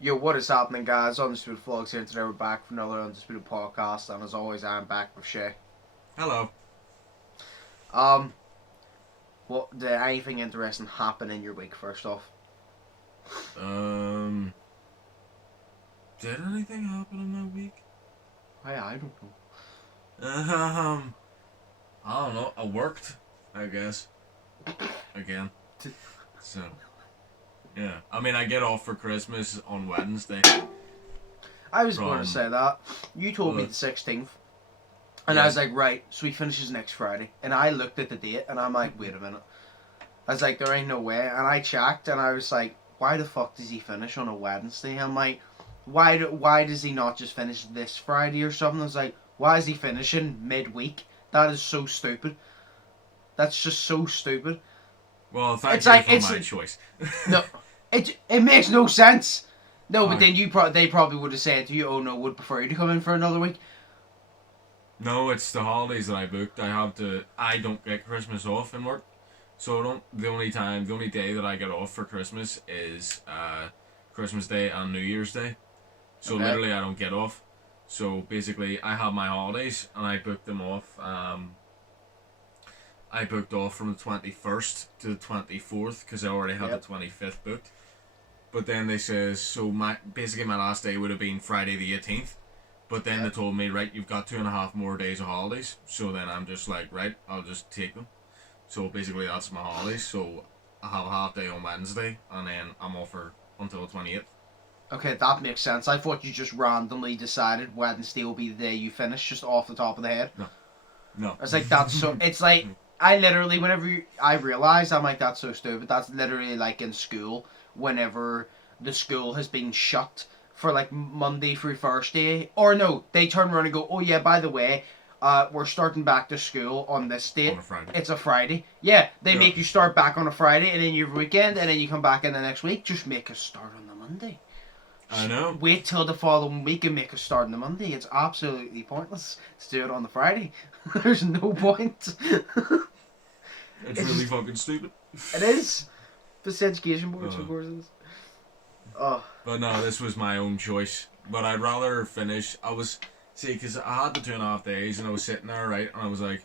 Yo, what is happening, guys? Undisputed Vlogs here, and today we're back for another Undisputed podcast, and as always, I'm back with Shay. Hello. Um, what did anything interesting happen in your week? First off, Did anything happen in that week? I don't know. I don't know. I worked, I guess. Again. So, yeah. I mean, I get off for Christmas on Wednesday. I was going to say that. You told me the 16th, and yeah. I was like, right, so he finishes next Friday, and I looked at the date, and I'm like, wait a minute. I was like, there ain't no way, and I checked, and I was like, why the fuck does he finish on a Wednesday? I'm like, why does he not just finish this Friday or something? I was like, why is he finishing midweek? That is so stupid. That's just so stupid. Well, thank you for my choice. No, it makes no sense. No, but then they probably would have said to you, oh no, would prefer you to come in for another week. No, it's the holidays that I booked. I don't get Christmas off in work. So the only day that I get off for Christmas is Christmas Day and New Year's Day. So okay. Literally I don't get off. So basically I have my holidays and I booked them off. I booked off from the 21st to the 24th because I already had the 25th booked. But then they says, so my last day would have been Friday the 18th. But then they told me, right, you've got 2.5 more days of holidays. So then I'm just like, right, I'll just take them. So basically that's my holidays. So I have a half day on Wednesday and then I'm off until the 28th. Okay, that makes sense. I thought you just randomly decided Wednesday will be the day you finish, just off the top of the head. No. I was like, that's so... It's like, I literally, I realised, I'm like, that's so stupid. That's literally like in school, whenever the school has been shut for like Monday through Thursday. Or no, they turn around and go, oh yeah, by the way, we're starting back to school on this date. On a Friday. It's a Friday. Yeah, they make you start back on a Friday, and then your weekend, and then you come back in the next week. Just make us start on the Monday. I know. Wait till the following week and make us start on the Monday. It's absolutely pointless to do it on the Friday. There's no point. It's really fucking stupid. It is. This education board, of course, is. Oh. But no, this was my own choice. But I'd rather finish. Because I had the 2.5 days and I was sitting there, right? And I was like,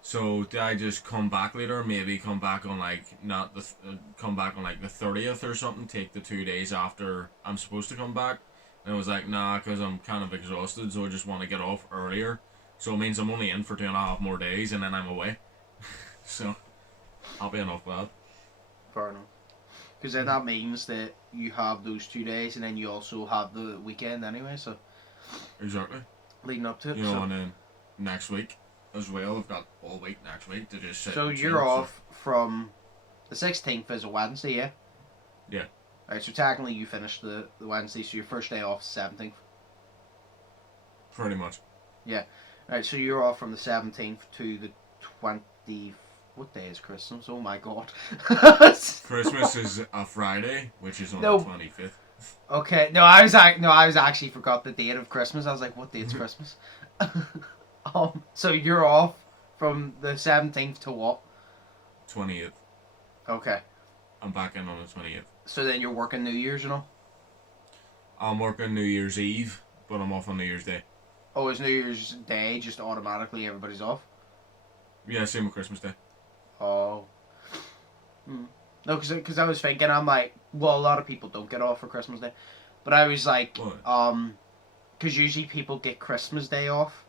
so did I just come back later? Maybe come back on come back on like the 30th or something. Take the 2 days after I'm supposed to come back. And I was like, nah, because I'm kind of exhausted, so I just want to get off earlier. So it means I'm only in for 2.5 more days, and then I'm away. So I'll be enough with that. Fair enough. Because then that means that you have those 2 days, and then you also have the weekend anyway. So exactly. Leading up to it. You know, and then next week as well. I've got all week next week to just sit. So you're off from the 16th is a Wednesday, yeah? Yeah. Alright, so technically you finished the Wednesday, so your first day off is 17th. Pretty much. Yeah. Alright, so you're off from the 17th to the 20th. What day is Christmas? Oh my god. Christmas is a Friday, which is on the 25th. Okay, I was actually forgot the date of Christmas. I was like, what date's Christmas? So you're off from the 17th to what? 20th. Okay. I'm back in on the 20th. So then you're working New Year's, you know? I'm working New Year's Eve, but I'm off on New Year's Day. Oh, is New Year's Day just automatically everybody's off? Yeah, same with Christmas Day. Oh. No, because I was thinking, I'm like, well, a lot of people don't get off for Christmas Day. But I was like, because usually people get Christmas Day off,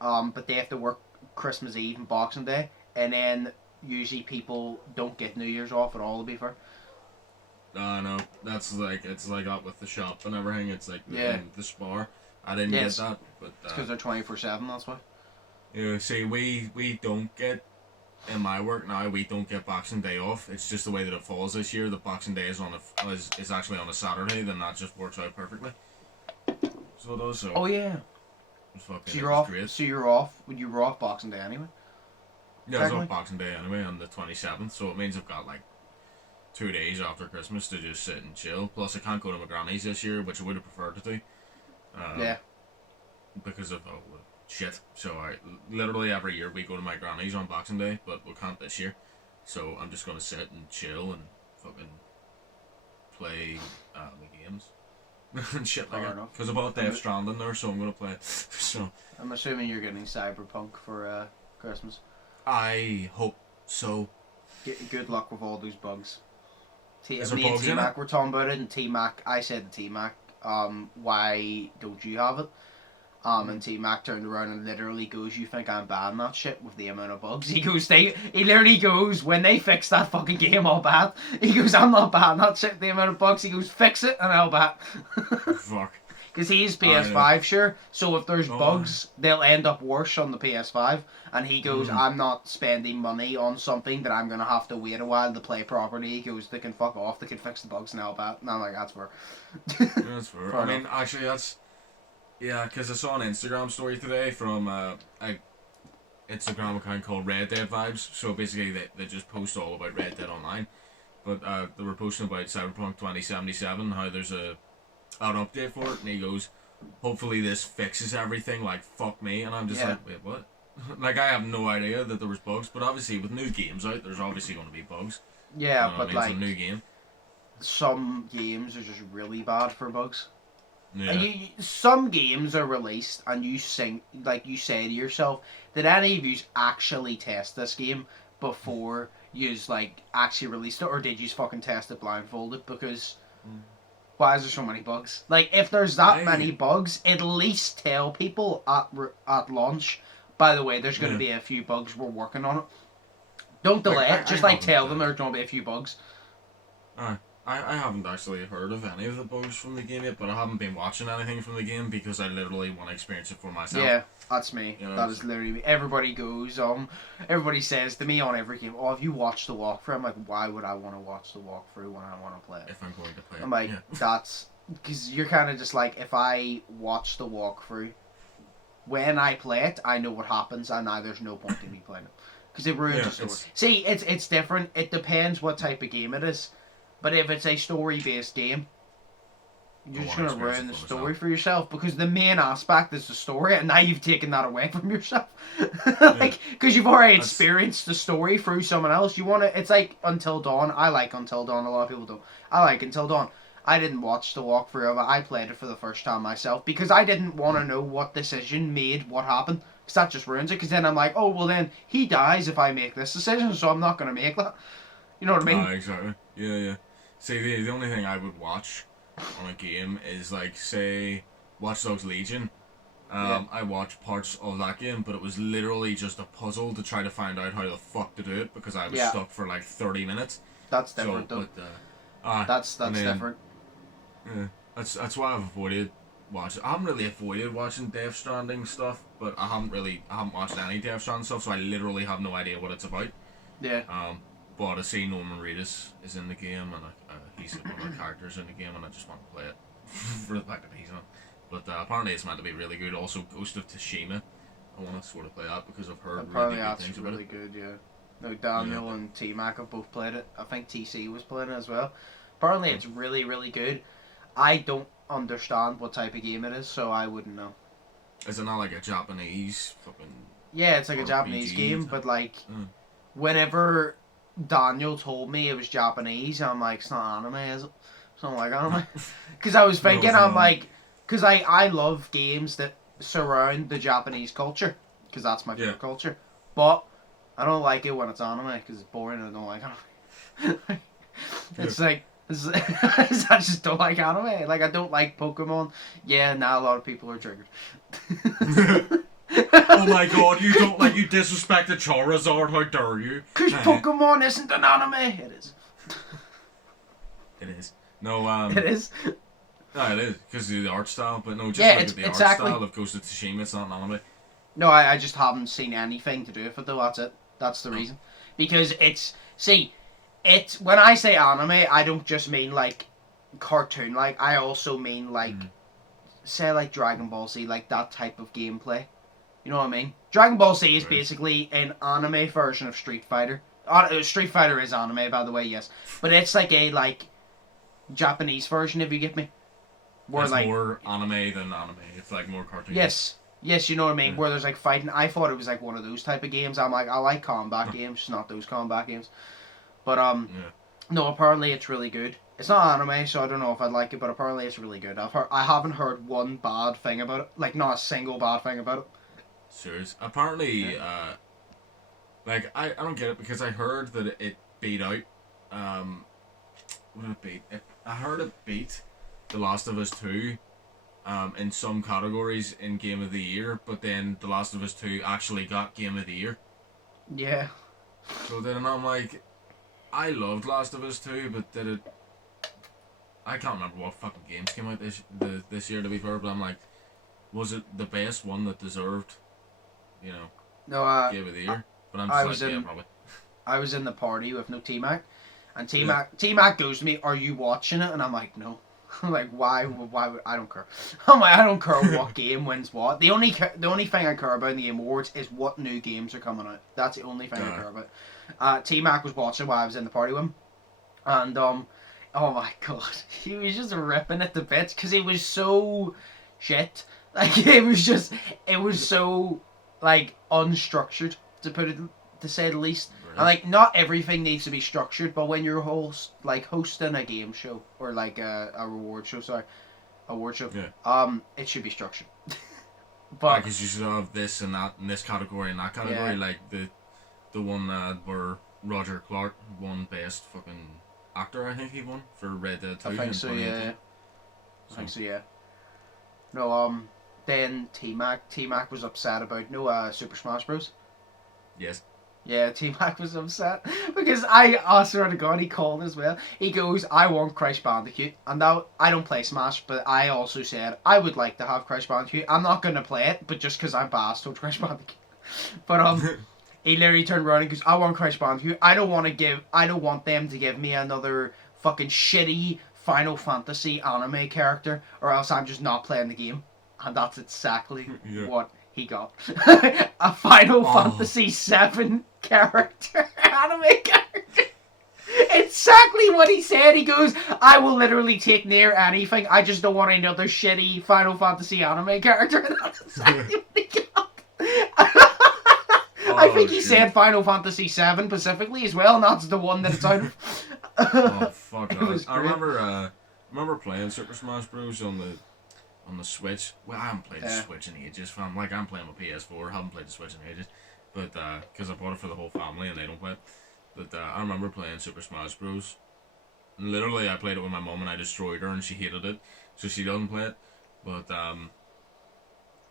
but they have to work Christmas Eve and Boxing Day, and then usually people don't get New Year's off at all, to be fair. No, it's like that with the shop and everything. It's like the Spar. I didn't get that, but it's because they're 24/7. That's why. Yeah, see, we don't get. In my work now, we don't get Boxing Day off. It's just the way that it falls this year. The Boxing Day is is actually on a Saturday. Then that just works out perfectly. So it does. So. Oh yeah. So you're off. Great. So you're off. You were off Boxing Day anyway. Yeah, it's off Boxing Day anyway on the 27th. So it means I've got like 2 days after Christmas to just sit and chill. Plus, I can't go to my granny's this year, which I would have preferred to do. Yeah. Because of shit. So literally every year we go to my granny's on Boxing Day, but we can't this year. So I'm just gonna sit and chill and fucking play the games. and shit like Fair that. enough. Because I bought Death Stranding there, so I'm gonna play it. So I'm assuming you're getting Cyberpunk for Christmas. I hope so. Good luck with all those bugs. Is there Me and bugs in T-Mac it? were talking about it, and T-Mac, I said to T-Mac, why don't you have it? And T-Mac turned around and literally goes, you think I'm banning that shit with the amount of bugs? He goes, he literally goes, when they fix that fucking game, I'll bat. He goes, I'm not banning that shit with the amount of bugs. He goes, fix it and I'll bat. Fuck. Because he's PS5, sure. So if there's Oh, bugs, they'll end up worse on the PS5. And he goes, Mm. I'm not spending money on something that I'm going to have to wait a while to play properly. He goes, they can fuck off. They can fix the bugs now, bat. And I'm like, that's fair. That's fair. I mean, actually, that's... Yeah, because I saw an Instagram story today from a Instagram account called Red Dead Vibes. So basically, they just post all about Red Dead Online. But they were posting about Cyberpunk 2077, how there's an update for it, and he goes, hopefully this fixes everything, like, fuck me. And I'm just like, wait, what? Like, I have no idea that there was bugs, but obviously with new games out, there's obviously going to be bugs. Yeah, you know but I mean? like, It's a new game. some games are just really bad for bugs. Yeah. And some games are released, and you say to yourself, did any of you actually test this game before you like actually released it, or did you fucking test it blindfolded? Because why is there so many bugs? Like, if there's that many bugs, at least tell people at launch, by the way, there's going to be a few bugs, we're working on it. Don't delay it, just tell them there's going to be a few bugs. I haven't actually heard of any of the bugs from the game yet, but I haven't been watching anything from the game because I literally want to experience it for myself. Yeah, that's me. You know, that is literally me. Everybody goes, everybody says to me on every game, oh, have you watched the walkthrough? I'm like, why would I want to watch the walkthrough when I want to play it? If I'm going to play it. I'm like, that's, because you're kind of just like, if I watch the walkthrough, when I play it, I know what happens, and now there's no point in me playing it. Because it ruins the story. See, it's different. It depends what type of game it is. But if it's a story-based game, you're just going to ruin the story for yourself, because the main aspect is the story, and now you've taken that away from yourself. Like, because you've already experienced the story through someone else. You want to, it's like Until Dawn. I like Until Dawn. A lot of people don't. I like Until Dawn. I didn't watch the walkthrough of it. I played it for the first time myself, because I didn't want to know what decision made what happened, because that just ruins it. Because then I'm like, oh, well then, he dies if I make this decision, so I'm not going to make that. You know what I mean? Exactly. Yeah. See, the only thing I would watch on a game is, like, say, Watch Dogs Legion. I watched parts of that game, but it was literally just a puzzle to try to find out how the fuck to do it, because I was stuck for like 30 minutes. That's different, though. That's different. Yeah, that's why I've avoided watching. I haven't really avoided watching Death Stranding stuff, but I haven't watched any Death Stranding stuff, so I literally have no idea what it's about. Yeah. But I see Norman Reedus is in the game, and he's one of the characters in the game, and I just want to play it for the fact that he's in it. But apparently it's meant to be really good. Also, Ghost of Tsushima, I want to sort of play that because I've heard really good things about it. Good, yeah. No, Daniel and T-Mac have both played it. I think TC was playing it as well. Apparently it's really, really good. I don't understand what type of game it is, so I wouldn't know. Is it not like a Japanese fucking... Yeah, it's like a Japanese game, but like, whenever Daniel told me it was Japanese, I'm like, it's not anime, is it? It's not like anime. Because I was thinking, I'm like, because I love games that surround the Japanese culture, because that's my favorite culture. But I don't like it when it's anime, because it's boring and I don't like anime. It's like, I just don't like anime. Like, I don't like Pokemon. Yeah, now a lot of people are triggered. Oh my god, you disrespected Charizard, how dare you? Because Pokemon isn't an anime. It is. It is. No, It is. No, it is, because of the art style, but no, just look at the art style of Ghost of Tsushima, it's not an anime. No, I just haven't seen anything to do with it, though, that's it. That's the reason. Because when I say anime, I don't just mean, like, cartoon-like, I also mean, like, say, like, Dragon Ball Z, like, that type of gameplay. You know what I mean? Dragon Ball Z is basically an anime version of Street Fighter. Street Fighter is anime, by the way, yes. But it's like a, like, Japanese version, if you get me. Where it's like, more anime than anime. It's like more cartoon. Yes, you know what I mean? Where there's like fighting. I thought it was like one of those type of games. I'm like, I like combat games, just not those combat games. But no, apparently it's really good. It's not anime, so I don't know if I'd like it, but apparently it's really good. I haven't heard one bad thing about it. Like, not a single bad thing about it. Serious. Apparently, Yeah. like, I don't get it because I heard that it beat out, what did it beat? I heard it beat The Last of Us 2, in some categories in Game of the Year, but then The Last of Us 2 actually got Game of the Year. Yeah. So then I'm like, I loved Last of Us 2, but did it... I can't remember what fucking games came out this year, to be fair, but I'm like, was it the best one that deserved, you know, No, Game of the Year? But I'm I just was like, in- yeah, probably. I was in the party with no T-Mac, and T-Mac goes to me, "Are you watching it?" And I'm like, "No." I'm like, "Why? Why would I don't care." I'm like, "I don't care what game wins what. The only thing I care about in the Game Awards is what new games are coming out. That's the only thing I care about." T-Mac was watching while I was in the party with him, and oh my god, he was just ripping at the bits because it was so shit. Like it was so like unstructured, to say the least. Really? And like not everything needs to be structured, but when you're hosting a game show or like a award show, Yeah. it should be structured. But But because you should have this and that in this category and that category, Yeah. like the one where Roger Clark won best fucking actor, I think he won for Red Dead 2 I in think so, 2018. yeah. I think so, yeah. No, then T-Mac was upset about Super Smash Bros. Yes. Yeah, T-Mac was upset because I swear to God, he called as well. He goes, "I want Crash Bandicoot," and now I don't play Smash, but I also said I would like to have Crash Bandicoot. I'm not gonna play it, but just because I'm biased towards Crash Bandicoot. But he literally turned around and goes, "I want Crash Bandicoot. I don't want them to give me another fucking shitty Final Fantasy anime character, or else I'm just not playing the game." And that's exactly Yeah. what he got. A Final Oh. Fantasy 7 character, anime character. Exactly what he said. He goes, "I will literally take near anything. I just don't want another shitty Final Fantasy anime character." And that's exactly what he got. I think he shit. said Final Fantasy 7 specifically as well, and that's the one that it's out of. Oh fuck! It was I great. remember playing Super Smash Bros on the Switch. Well, I haven't played the Yeah. Switch in ages. Fam. Like I'm playing my PS4. Haven't played the Switch in ages, but because I bought it for the whole family and they don't play it. But I remember playing Super Smash Bros. Literally, I played it with my mum and I destroyed her and she hated it, so she doesn't play it. But I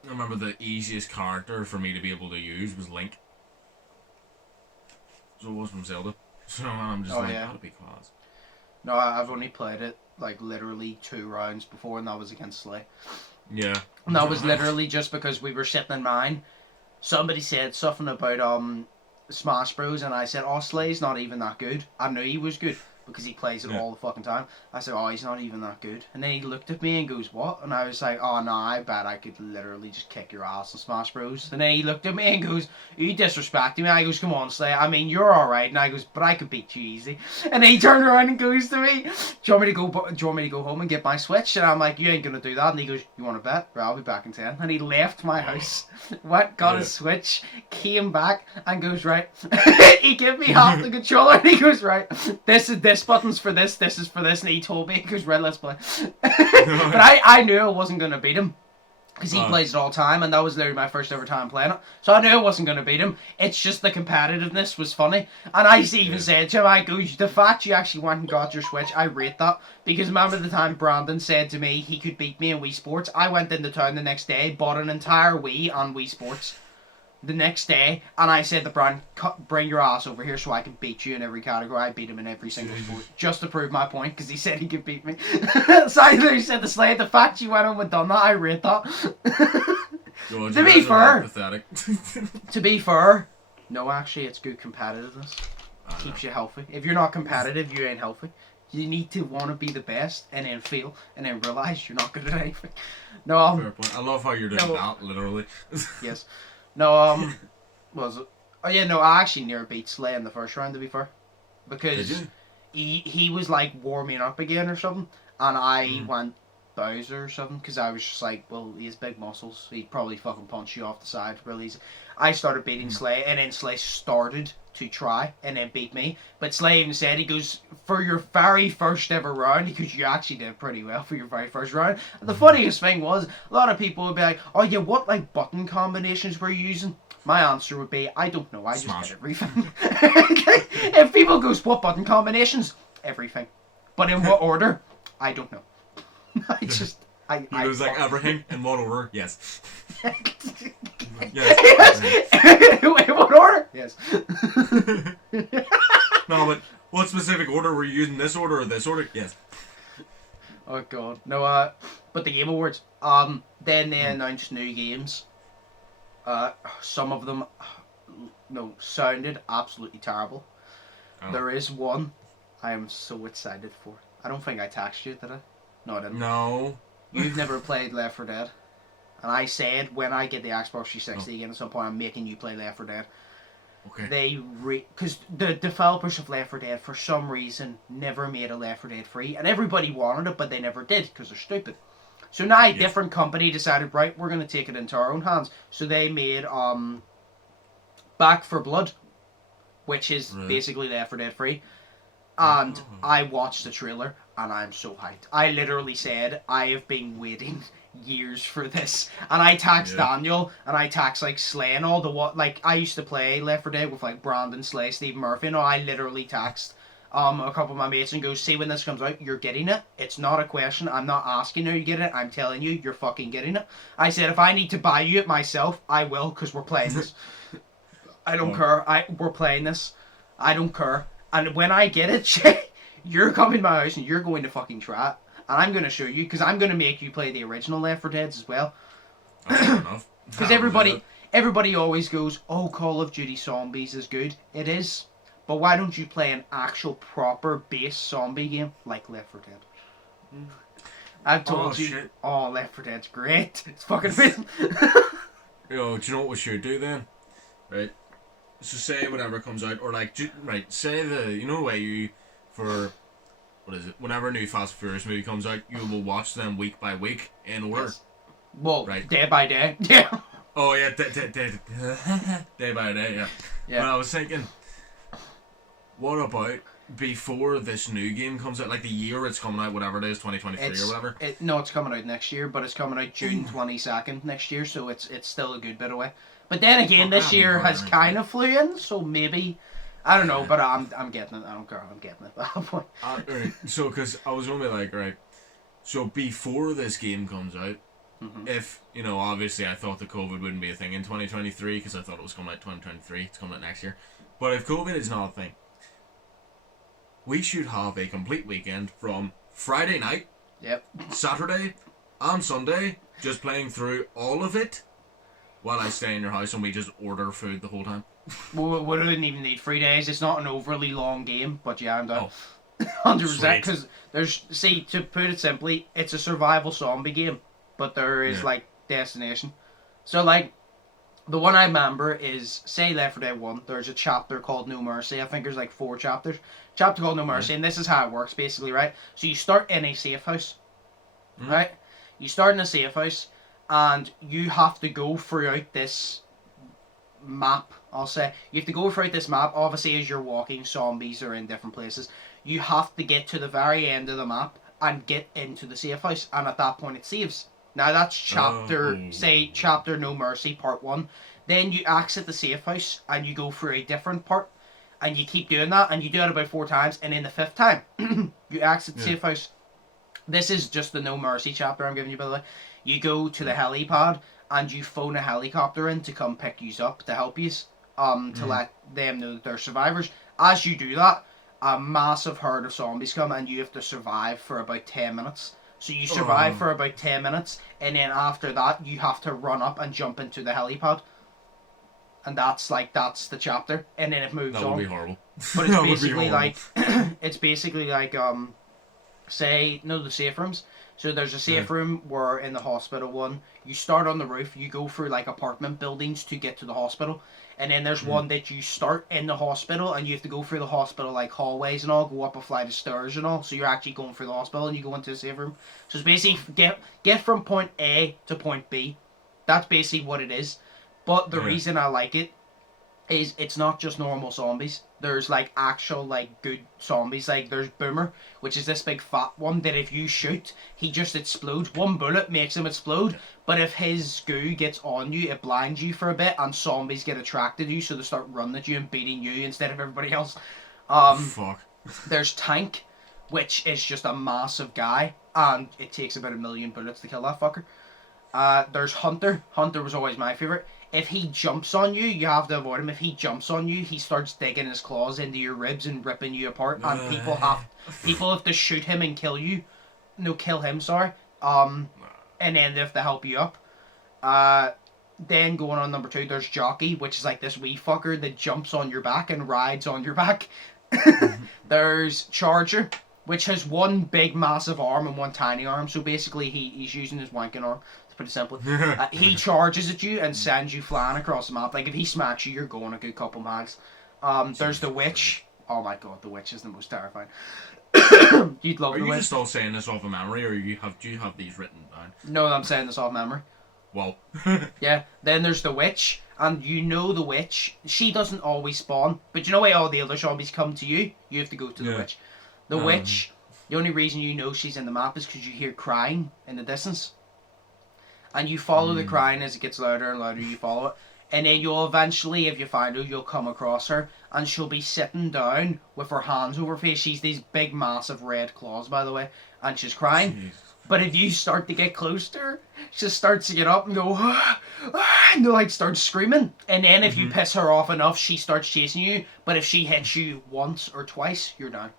remember the easiest character for me to be able to use was Link. So it was from Zelda. So I'm just Oh, like, yeah. that'd be class. No, I've only played it like literally 2 rounds before, and that was against Slay. Yeah. And that was literally just because we were sitting in mine. Somebody said something about Smash Bros, and I said, "Oh, Slay's not even that good." I knew he was good because he plays it Yeah. all the fucking time. I said, "Oh, he's not even that good." And then he looked at me and goes, "What?" And I was like, "Oh no, I bet I could literally just kick your ass in Smash Bros." And then he looked at me and goes, "Are you disrespecting me?" I goes, "Come on, Slay. I mean, you're alright." And I goes, "But I could beat you easy." And then he turned around and goes to me, "Do you want me to go home and get my Switch?" And I'm like, "You ain't gonna do that." And he goes, "You want to bet? Right, I'll be back in 10. And he left my house, went, got his Switch, came back, and goes, "Right." He gave me half the controller, and he goes, "Right, this button's for this is for this." And he told me, he goes, "Right, let's play." But I knew I wasn't gonna beat him, because he plays it all the time, and that was literally my first ever time playing it. So I knew I wasn't going to beat him. It's just the competitiveness was funny. And I even said to him, I go, "The fact you actually went and got your Switch, I rate that." Because remember the time Brandon said to me he could beat me in Wii Sports? I went into town the next day, bought an entire Wii on Wii Sports the next day, and I said to Brian, "Bring your ass over here so I can beat you in every category." I beat him in every single sport, just to prove my point, because he said he could beat me. So I literally said to Slade, "The fact you went home and done that, I rate that." God, To you be guys are fair- pathetic. To be fair, no, actually, it's good competitiveness. I know. Keeps you healthy. If you're not competitive, you ain't healthy. You need to want to be the best, and then fail, and then realize you're not good at anything. No, Fair point. I love how you're doing No. that, literally. yes. No, was it? Oh yeah, no, I actually near beat Slay in the first round, to be fair. Did Because you? he was like warming up again or something, and I went Bowser or something, because I was just like, well, he has big muscles, he'd probably fucking punch you off the side real easy. I started beating Slay, and then Slay started to try, and then beat me. But Slay even said, he goes, for your very first ever round, because you actually did pretty well for your very first round. And the funniest thing was, a lot of people would be like, oh yeah, what like button combinations were you using? My answer would be, I don't know, I just did everything. If people goes, what button combinations? Everything. But in what order? I don't know. I just... He was like, everything in what order? Yes. Yes. In what order? Yes. No, but what specific order were you using? This order or this order? Yes. Oh god. No, but the Game Awards, then they announced new games. Some of them, sounded absolutely terrible. Oh. There is one I am so excited for. I don't think I taxed you, did I? No, I didn't. No. You've never played Left 4 Dead. And I said, when I get the Xbox 360 again at some point, I'm making you play Left 4 Dead. Okay. Because the developers of Left 4 Dead, for some reason, never made a Left 4 Dead free. And everybody wanted it, but they never did, because they're stupid. So now a different company decided, right, we're going to take it into our own hands. So they made Back 4 Blood, which is basically Left 4 Dead free. And I watched the trailer, and I'm so hyped. I literally said, I have been waiting years for this. And I taxed Daniel, and I taxed like Slay and all the what. Like, I used to play Left 4 Dead with like Brandon, Slay, Stephen Murphy, and I literally taxed a couple of my mates and go, see, when this comes out, you're getting it. It's not a question. I'm not asking you get it. I'm telling you, you're fucking getting it. I said, if I need to buy you it myself, I will, because we're playing this. I don't care. We're playing this. I don't care. And when I get it, you're coming to my house and you're going to fucking try it. And I'm going to show you, because I'm going to make you play the original Left 4 Deads as well. Because everybody always goes, oh, Call of Duty Zombies is good. It is. But why don't you play an actual proper base zombie game like Left 4 Dead? I've told you. Shit. Oh, Left 4 Dead's great. It's fucking amazing. Yo, do you know what we should do then? Right. So say whenever it comes out, or like, say the way you, for, what is it, whenever a new Fast and Furious movie comes out, you will watch them week by week in order. Yes. Well, day by day. Yeah. Oh yeah, day by day, yeah. But I was thinking, what about before this new game comes out, like the year it's coming out, whatever it is, 2023 or whatever? No, it's coming out next year, but it's coming out June 22nd next year, so it's still a good bit away. But then again, this year has kind of flew in, so maybe, I don't know, but I'm getting it. I don't care, I'm getting it at that point. Right. So, because I was going to be like, right, so before this game comes out, if, obviously I thought the COVID wouldn't be a thing in 2023, because I thought it was coming out 2023, it's coming out next year. But if COVID is not a thing, we should have a complete weekend from Friday night, Saturday, and Sunday, just playing through all of it, while I stay in your house and we just order food the whole time. Well, we don't even need 3 days. It's not an overly long game, but yeah, I'm down. 100%. Because to put it simply, it's a survival zombie game, but there is like destination. So like, the one I remember is, say Left 4 Dead 1, there's a chapter called No Mercy. I think there's like 4 chapters. Chapter called No Mercy, and this is how it works basically, right? So you start in a safe house, right? You start in a safe house, and you have to go throughout this map, I'll say. You have to go throughout this map. Obviously, as you're walking, zombies are in different places. You have to get to the very end of the map and get into the safe house. And at that point, it saves. Now, that's chapter No Mercy, part 1. Then you exit the safe house and you go through a different part. And you keep doing that. And you do it about 4 times. And in the 5th time, you exit the safe house. This is just the No Mercy chapter I'm giving you, by the way. You go to the helipad and you phone a helicopter in to come pick you up to help you, to let them know that they're survivors. As you do that, a massive herd of zombies come and you have to survive for about 10 minutes. So you survive for about 10 minutes, and then after that you have to run up and jump into the helipad. And that's the chapter, and then it moves on. That would be horrible. But it's basically like, say, the safe rooms. So there's a safe room where in the hospital one, you start on the roof, you go through like apartment buildings to get to the hospital. And then there's one that you start in the hospital and you have to go through the hospital like hallways and all, go up a flight of stairs and all. So you're actually going through the hospital and you go into the safe room. So it's basically get from point A to point B. That's basically what it is. But the reason I like it is it's not just normal zombies. There's like actual like good zombies. Like there's Boomer, which is this big fat one that if you shoot, he just explodes. One bullet makes him explode. But if his goo gets on you, it blinds you for a bit, and zombies get attracted to you, so they start running at you and beating you instead of everybody else. Fuck. There's Tank, which is just a massive guy, and it takes about 1 million bullets to kill that fucker. There's Hunter. Hunter was always my favorite. If he jumps on you, you have to avoid him. If he jumps on you, he starts digging his claws into your ribs and ripping you apart. And people have to shoot him and kill you. No, kill him, sorry. And then they have to help you up. Then going on number 2, there's Jockey, which is like this wee fucker that jumps on your back and rides on your back. There's Charger, which has one big massive arm and one tiny arm. So basically he's using his wanking arm. Pretty simple. He charges at you and sends you flying across the map. Like if he smacks you, you're going a good couple mags. There's the Witch. Oh my god, the Witch is the most terrifying. You'd love the Witch. Are you just all saying this off of memory, or do you have these written down? No, I'm saying this off memory. Well. Yeah. Then there's the Witch, and you know the Witch. She doesn't always spawn, but you know why all the other zombies come to you? You have to go to the Witch. The Witch. The only reason you know she's in the map is because you hear crying in the distance. And you follow the crying as it gets louder and louder, you follow it. And then you'll eventually, if you find her, you'll come across her. And she'll be sitting down with her hands over her face. She's these big, massive red claws, by the way. And she's crying. Jesus. But if you start to get close to her, she starts to get up and go, and they'll like start screaming. And then if you piss her off enough, she starts chasing you. But if she hits you once or twice, you're down.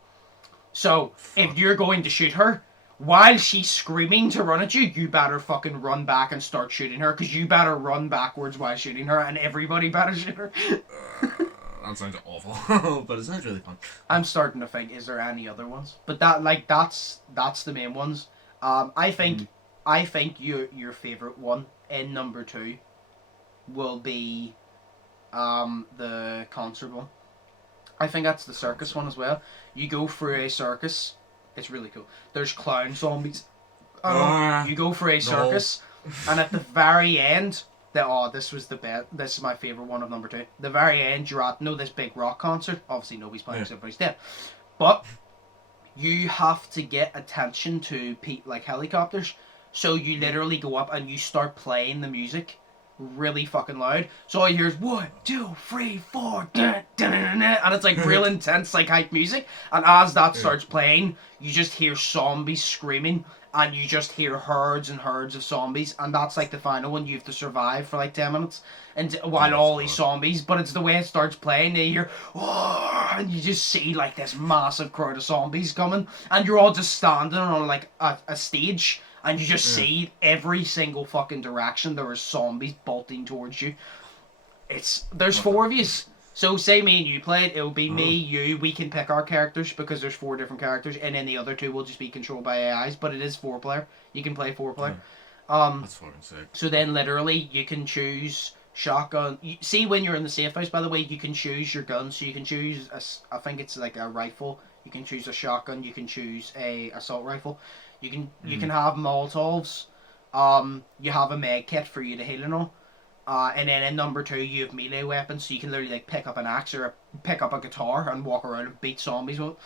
So, if you're going to shoot her, while she's screaming to run at you, you better fucking run back and start shooting her, because you better run backwards while shooting her, and everybody better shoot her. That sounds awful, but it sounds really fun. I'm starting to think, is there any other ones? But that's the main ones. I think your favourite one in number 2 will be the concert one. I think that's the circus one as well. You go through a circus. It's really cool. There's clown zombies. You go for a circus, and at the very end, this was the best. This is my favorite one of number 2. The very end, you're at this big rock concert. Obviously, nobody's playing, because everybody's dead. But you have to get attention to like helicopters. So you literally go up and you start playing the music really fucking loud. So all you hear is 1, 2, 3, 4, and it's like real intense, like hype music. And as that starts playing, you just hear zombies screaming, and you just hear herds and herds of zombies, and that's like the final one. You have to survive for like 10 minutes, and while all these zombies, but it's the way it starts playing, you hear, and you just see like this massive crowd of zombies coming, and you're all just standing on like a stage. And you just see every single fucking direction there are zombies bolting towards you. There's 4 of you. So say me and you play it, it'll be me, you, we can pick our characters because there's 4 different characters, and then the other 2 will just be controlled by AIs, but it is 4-player. You can play 4-player. That's fucking sick. So then literally you can choose shotgun. See, when you're in the safe house, by the way, you can choose your gun. So you can choose, I think it's like a rifle. You can choose a shotgun. You can choose a assault rifle. You can have Molotovs. You have a med kit for you to heal and all. And then in number 2, you have melee weapons, so you can literally like pick up an axe or pick up a guitar and walk around and beat zombies with it.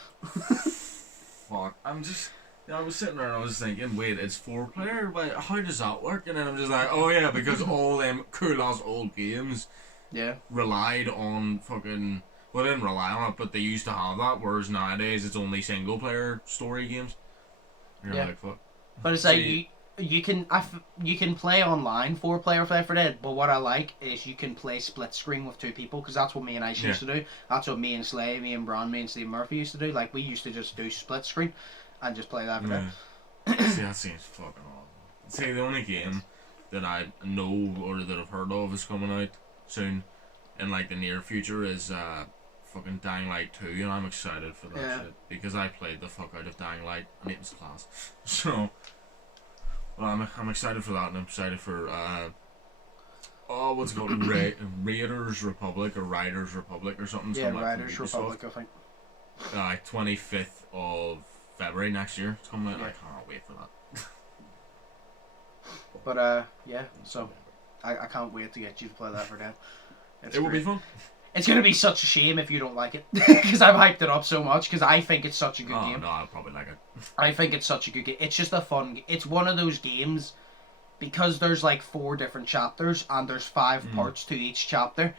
Fuck, I was sitting there and I was thinking, wait, it's 4-player? Wait, how does that work? And then I'm just like, oh yeah, because all them cool ass old games relied on fucking, well, they didn't rely on it, but they used to have that, whereas nowadays it's only single-player story games. You're like, fuck. But it's like, you can play online 4-player Left 4 Dead, but what I like is you can play split screen with 2 people, because that's what me and Ice used to do. That's what me and Slay, me and Bron, me and Steve Murphy used to do. Like, we used to just do split screen and just play that for that. See, that seems fucking awful. See, the only game that I know or that I've heard of is coming out soon in like the near future is fucking Dying Light 2, and I'm excited for that shit because I played the fuck out of Dying Light and it was class. So Well, I'm excited for that, and I'm excited for what's it called? Raiders Republic or Riders Republic or something. Yeah, from, Riders from Republic, I think. 25th of February next year. It's coming out. Yeah. I can't wait for that. But yeah, so I can't wait to get you to play Left 4 Dead. It will be fun. It's gonna be such a shame if you don't like it, because I've hyped it up so much. Because I think it's such a good game. No, I'll probably like it. I think it's such a good game. It's just a fun. It's one of those games, because there's like 4 different chapters and there's 5 parts to each chapter.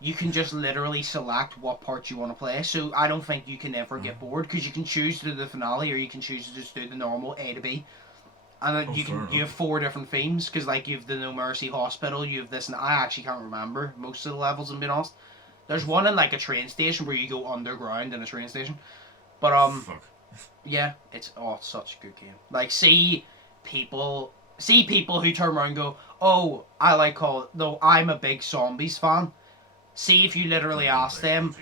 You can just literally select what part you want to play. So I don't think you can ever get bored, because you can choose to do the finale or you can choose to just do the normal A to B. And then you have 4 different themes, because like you have the No Mercy Hospital, you have this, and I actually can't remember most of the levels, I'm being honest. There's one in like a train station where you go underground in a train station. But Fuck. yeah, it's such a good game. Like see people who turn around and go, "Oh, I like Call." Though I'm a big Zombies fan. See if you literally ask them,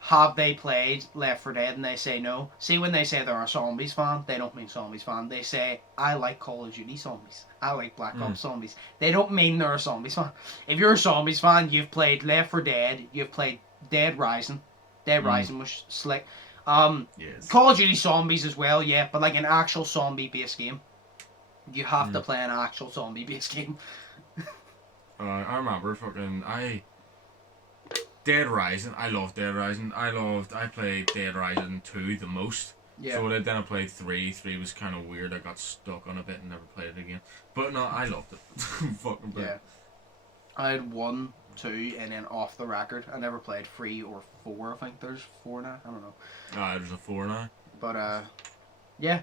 have they played Left 4 Dead, and they say no. See, when they say they're a Zombies fan, they don't mean Zombies fan. They say, I like Call of Duty Zombies. I like Black Ops Zombies. They don't mean they're a Zombies fan. If you're a Zombies fan, you've played Left 4 Dead, you've played Dead Rising. Dead Rising was slick. Yes. Call of Duty Zombies as well, yeah, but like an actual zombie-based game. You have to play an actual zombie-based game. I remember Dead Rising. I love Dead Rising. I played Dead Rising 2 the most. Yeah. So then I played 3. 3 was kind of weird. I got stuck on a bit and never played it again. But no, I loved it. Fucking brilliant. Yeah. I had 1, 2, and then off the record, I never played 3 or 4. I think there's 4 now. I don't know. There's a 4 now. But yeah.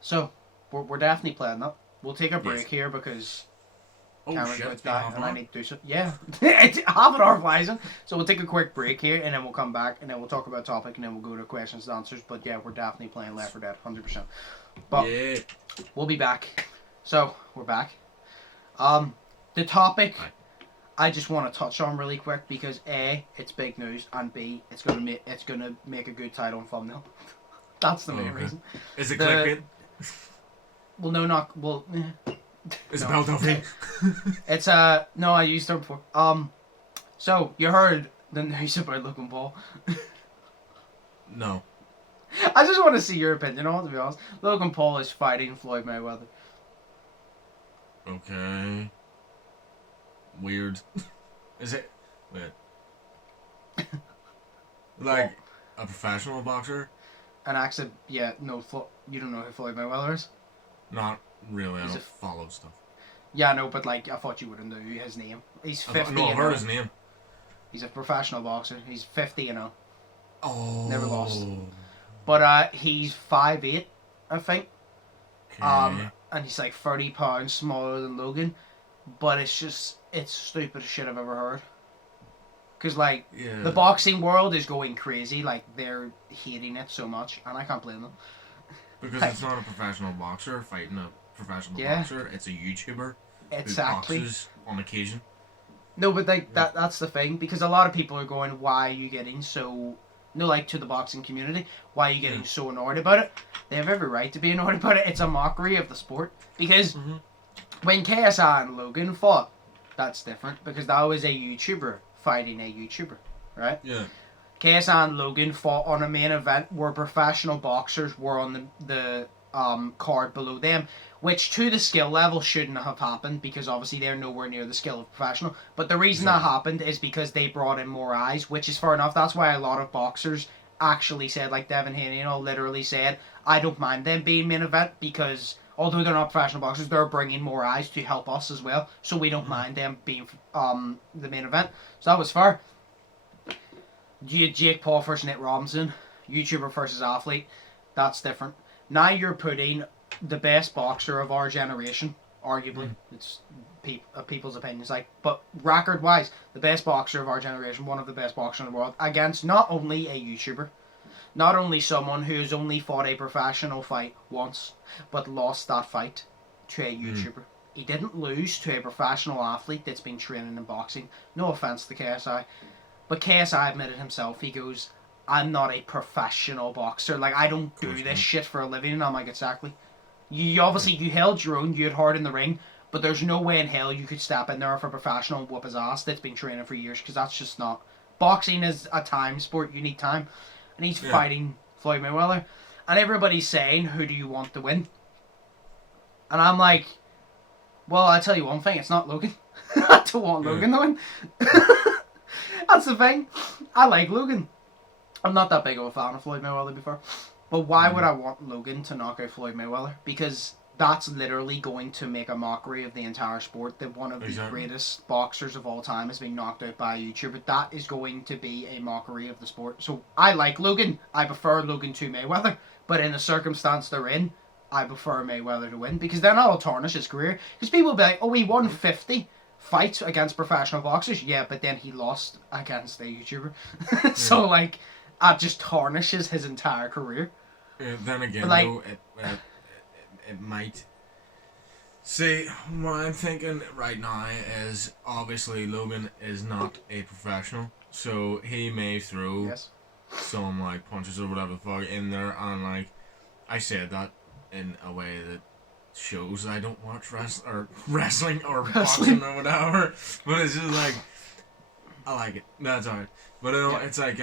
So we're definitely playing that. We'll take a break here because Cameron's shit, that, and I need to do something. Yeah, it's half an hour flies in. So we'll take a quick break here, and then we'll come back, and then we'll talk about topic, and then we'll go to questions and answers. But yeah, we're definitely playing Left 4 Dead, 100%. But yeah. We'll be back. So we're back. The topic I just want to touch on really quick because A, it's big news, and B, it's gonna make a good title and thumbnail. That's the main reason. Is it clickbait? Well, no, not well. Isabel Duffy. It's no, I used her before. So you heard the news about Logan Paul? No. I just want to see your opinion on it, to be honest. Logan Paul is fighting Floyd Mayweather. Okay. Weird. Is it? Wait. Like a professional boxer? An accident? Yeah, no. You don't know who Floyd Mayweather is? Not really. I don't follow stuff. Yeah, no, but like I thought you would have knew his name. He's 50. No, I heard his name. He's a professional boxer. He's 50 and 0. Oh. Never lost. But he's 5'8", I think. Okay. And he's like 30 pounds smaller than Logan. But it's stupidest shit I've ever heard. Because like the boxing world is going crazy. Like they're hating it so much, and I can't blame them. Because it's not a professional boxer fighting a professional boxer. It's a YouTuber exactly. who boxes on occasion. No, but like that's the thing. Because a lot of people are going, why are you getting so... No, like to the boxing community, why are you getting so annoyed about it? They have every right to be annoyed about it. It's a mockery of the sport. Because when KSI and Logan fought, that's different. Because that was a YouTuber fighting a YouTuber, right? Yeah. KSI and Logan fought on a main event where professional boxers were on the card below them, which to the skill level shouldn't have happened because obviously they're nowhere near the skill of professional. But the reason that happened is because they brought in more eyes, which is fair enough. That's why a lot of boxers actually said, like Devin Haney, literally said, I don't mind them being main event because although they're not professional boxers, they're bringing more eyes to help us as well. So we don't mind them being the main event. So that was fair. Jake Paul versus Nick Robinson, YouTuber versus athlete, that's different. Now you're putting the best boxer of our generation, arguably, it's people's opinions, like, but record-wise, the best boxer of our generation, one of the best boxers in the world, against not only a YouTuber, not only someone who's only fought a professional fight once, but lost that fight to a YouTuber. He didn't lose to a professional athlete that's been training in boxing. No offense to KSI. But KSI admitted himself, he goes, I'm not a professional boxer. Like, I don't do this shit for a living. And I'm like, exactly. You obviously you held your own, you had hard in the ring, but there's no way in hell you could step in there for a professional and whoop his ass that's been training for years, because that's just not. Boxing is a time sport, you need time. And he's fighting Floyd Mayweather. And everybody's saying, who do you want to win? And I'm like, well, I tell you one thing, it's not Logan. I don't want Logan to win. That's the thing. I like Logan. I'm not that big of a fan of Floyd Mayweather before. But why would I want Logan to knock out Floyd Mayweather? Because that's literally going to make a mockery of the entire sport, that one of the greatest boxers of all time is being knocked out by a YouTuber. That is going to be a mockery of the sport. So I like Logan. I prefer Logan to Mayweather. But in the circumstance they're in, I prefer Mayweather to win. Because then that'll tarnish his career. Because people will be like, oh, he won 50 fights against professional boxers. Yeah, but then he lost against a YouTuber. So, like, that just tarnishes his entire career. Then again, like, though, it might. See, what I'm thinking right now is, obviously Logan is not a professional, so he may throw some like punches or whatever the fuck in there, and like I said that in a way that shows I don't watch wrestling or boxing or whatever, but it's just like I like it. That's alright. But it's like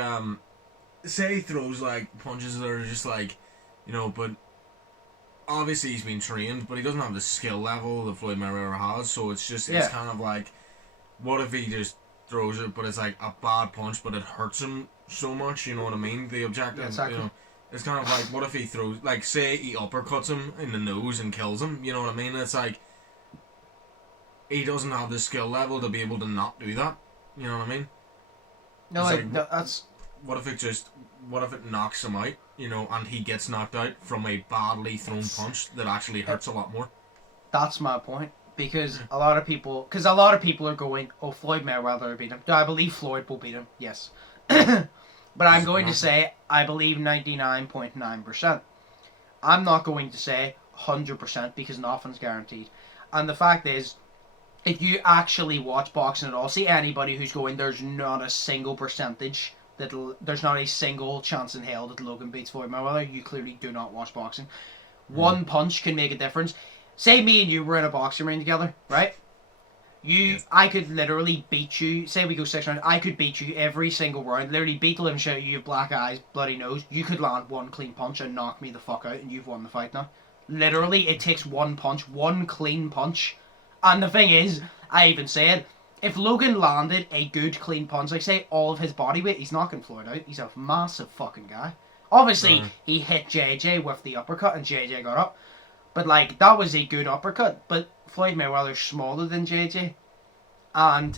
say he throws like punches that are just like, you know, but obviously he's been trained, but he doesn't have the skill level that Floyd Mayweather has, so it's just, it's kind of like, what if he just throws it, but it's like a bad punch, but it hurts him so much, you know what I mean? The objective, you know, it's kind of like, what if he throws, like, say he uppercuts him in the nose and kills him, you know what I mean? It's like, he doesn't have the skill level to be able to not do that, you know what I mean? No, like, that's... What if it knocks him out, you know, and he gets knocked out from a badly thrown punch that actually hurts a lot more? That's my point. Because a lot of people are going, oh, Floyd Mayweather will beat him. Do I believe Floyd will beat him? Yes. But I'm going to say, I believe 99.9%. I'm not going to say 100% because nothing's guaranteed. And the fact is, if you actually watch boxing at all, see anybody who's going, there's not a single percentage there's not a single chance in hell that Logan beats Floyd Mayweather. You clearly do not watch boxing. One punch can make a difference. Say me and you were in a boxing ring together, right? I could literally beat you. Say we go 6 rounds. I could beat you every single round. Literally beat the living shit out of you. You have black eyes, bloody nose. You could land one clean punch and knock me the fuck out, and you've won the fight now. Literally, it takes one punch, one clean punch. And the thing is, I even said, if Logan landed a good clean punch, like say all of his body weight, he's knocking Floyd out. He's a massive fucking guy. Obviously, he hit JJ with the uppercut and JJ got up. But like, that was a good uppercut. But Floyd Mayweather's smaller than JJ. And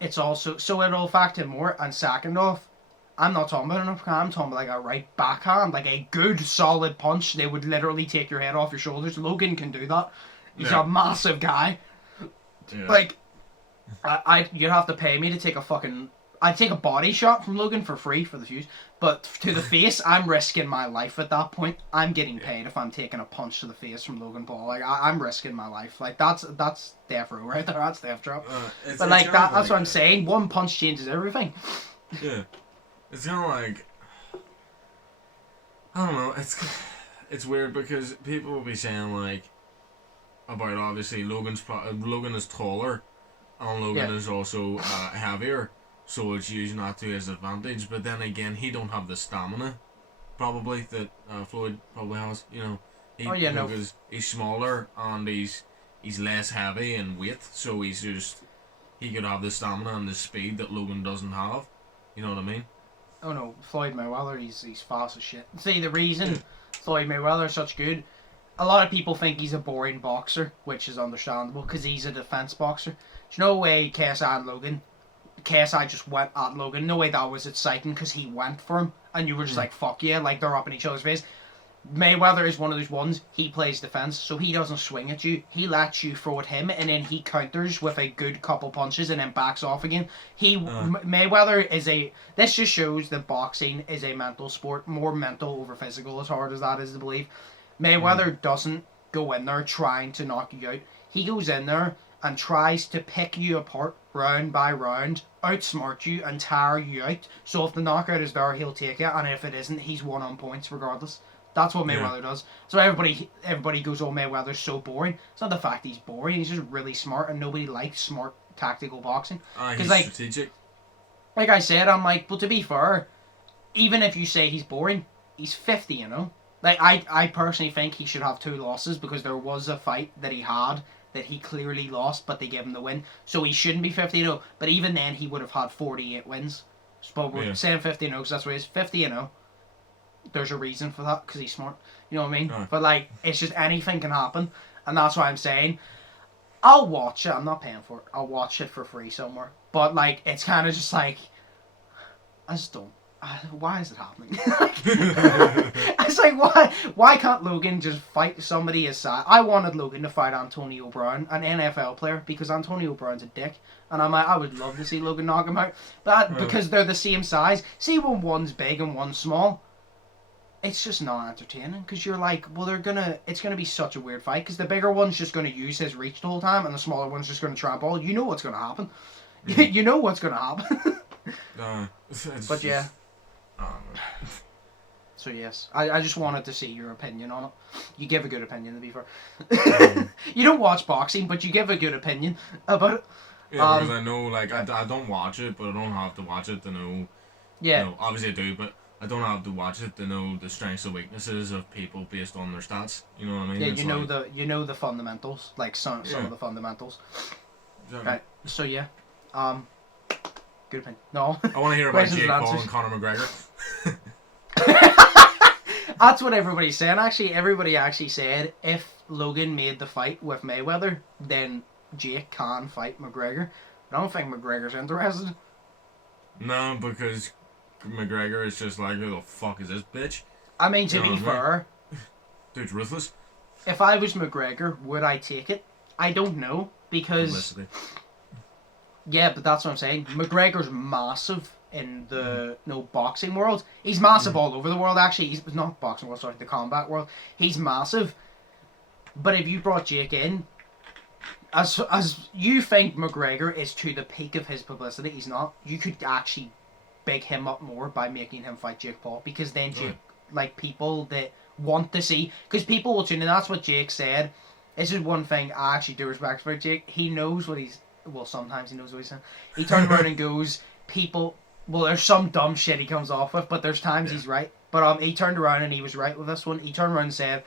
it's also, so it'll affect him more. And second off, I'm not talking about an uppercut, I'm talking about like a right backhand. Like a good solid punch. They would literally take your head off your shoulders. Logan can do that. He's a massive guy. Yeah. Like, you'd have to pay me to take I'd take a body shot from Logan for free for the views, but to the face, I'm risking my life at that point. I'm getting paid if I'm taking a punch to the face from Logan Paul. Like, I'm risking my life. Like, that's death row right there. That's death drop. But like, that's what I'm saying. One punch changes everything. Yeah. It's kind of like, I don't know, it's weird because people will be saying like, about obviously Logan is taller, and Logan is also heavier, so it's using that to his advantage. But then again, he don't have the stamina, probably, that Floyd probably has. You know, because he's smaller and he's less heavy in weight, so he could have the stamina and the speed that Logan doesn't have. You know what I mean? Oh no, Floyd Mayweather, he's fast as shit. See, the reason Floyd Mayweather is such good, a lot of people think he's a boring boxer, which is understandable, because he's a defense boxer. There's no way KSI and Logan, KSI just went at Logan. No way that was exciting, because he went for him, and you were just like, fuck yeah, like they're up in each other's face. Mayweather is one of those ones, he plays defense, so he doesn't swing at you. He lets you throw at him, and then he counters with a good couple punches, and then backs off again. Mayweather is this just shows that boxing is a mental sport, more mental over physical, as hard as that is to believe. Mayweather doesn't go in there trying to knock you out. He goes in there and tries to pick you apart round by round, outsmart you and tire you out. So if the knockout is there, he'll take it, and if it isn't, he's won on points regardless. That's what Mayweather does. So everybody goes, oh, Mayweather's so boring. It's not the fact he's boring. He's just really smart, and nobody likes smart tactical boxing. He's strategic. Like I said, I'm like, but to be fair, even if you say he's boring, he's 50, you know? Like, I personally think he should have 2 losses because there was a fight that he had that he clearly lost, but they gave him the win. So he shouldn't be 50-0. But even then, he would have had 48 wins. But we're saying 50-0 because that's what it is. 50-0. There's a reason for that because he's smart. You know what I mean? But, like, it's just anything can happen. And that's why I'm saying, I'll watch it. I'm not paying for it. I'll watch it for free somewhere. But, like, it's kind of just like, I just don't. Why is it happening? It's like, why can't Logan just fight somebody his size? I wanted Logan to fight Antonio Brown, an NFL player, because Antonio Brown's a dick. And I'm like, I would love to see Logan knock him out. But because they're the same size, see when one's big and one's small, it's just not entertaining. Because you're like, well, it's going to be such a weird fight. Because the bigger one's just going to use his reach the whole time, and the smaller one's just going to try ball. You know what's going to happen. You know what's going to happen. But yeah. So yes, I just wanted to see your opinion on it. You give a good opinion, to be fair. You don't watch boxing, but you give a good opinion about it. Yeah, because I know, like, I don't watch it, but I don't have to watch it to know. Yeah. You know, obviously I do, but I don't have to watch it to know the strengths and weaknesses of people based on their stats. You know what I mean? Yeah, it's you know the fundamentals, like some of the fundamentals. Exactly. Right. So yeah, good opinion. No. I want to hear about Jake Paul and Conor McGregor. That's what everybody's saying. Actually, everybody actually said if Logan made the fight with Mayweather, then Jake can fight McGregor. I don't think McGregor's interested. No, because McGregor is just like, who the fuck is this bitch? I mean, to be fair, dude's ruthless. If I was McGregor, would I take it? I don't know, because... Publicity. Yeah, but that's what I'm saying. McGregor's massive in the boxing world. He's massive all over the world, actually. He's not boxing world, sorry, the combat world. He's massive. But if you brought Jake in, as you think McGregor is to the peak of his publicity, he's not. You could actually big him up more by making him fight Jake Paul, because then Jake, like, people that want to see, because people will tune in. That's what Jake said. This is one thing I actually do respect for Jake. He knows what he's, well, sometimes he knows what he's saying. He turned around and goes, people, well, there's some dumb shit he comes off with, but there's times he's right. But he turned around and he was right with this one. He turned around and said,